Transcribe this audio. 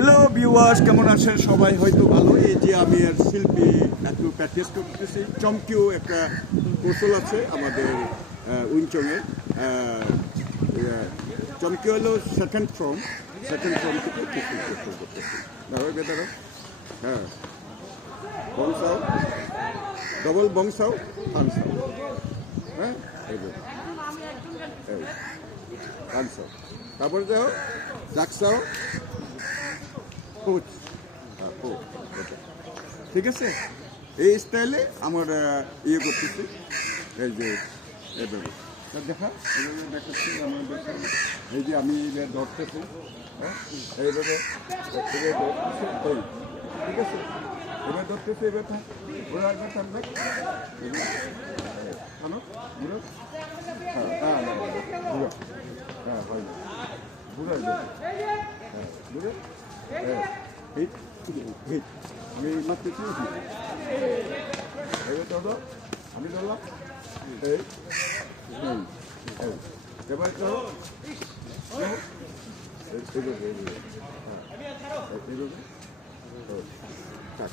Hello viewers, কেমন আছেন সবাই? হয়তো ভালো। এই যে আমি আর শিল্পী একটু প্র্যাকটিস করতেছি। চমকিও একটা কৌশল আছে আমাদের উইংচংয়ে। চমকি হলো সেকেন্ড ফর্ম থেকে কিছু কৌশল করতেছি। দাঁড়াও বেদারো, হ্যাঁ, বংশাও, ডবল বংশাও, ফানসাও, হ্যাঁ, এই ফানসাও, তারপরে যাও জাকসাও, কোচ, ঠিক আছে। এই স্টাইলে আমার ইয়ে করতেছি। এই যে এইভাবে দেখা, এইভাবে দেখাচ্ছি আমার, এই যে আমি ধরতেছি, হ্যাঁ, এইভাবে ধরতেছি, ঠিক আছে। এবার ধরতেছি, এবার থাক, ঘুরে একবার থাকবে, থানো, ঘুরো, হ্যাঁ, ঘুরো, হ্যাঁ, হয় না, ঘুরে, হ্যাঁ, ঘুরে, হ্যাঁ, হিট, হিট, আমি মারতেছি, এবার ধরো, আমি ধরলাম, এই, এবার ধরো, এইভাবে, হ্যাঁ, এইভাবে, থাক।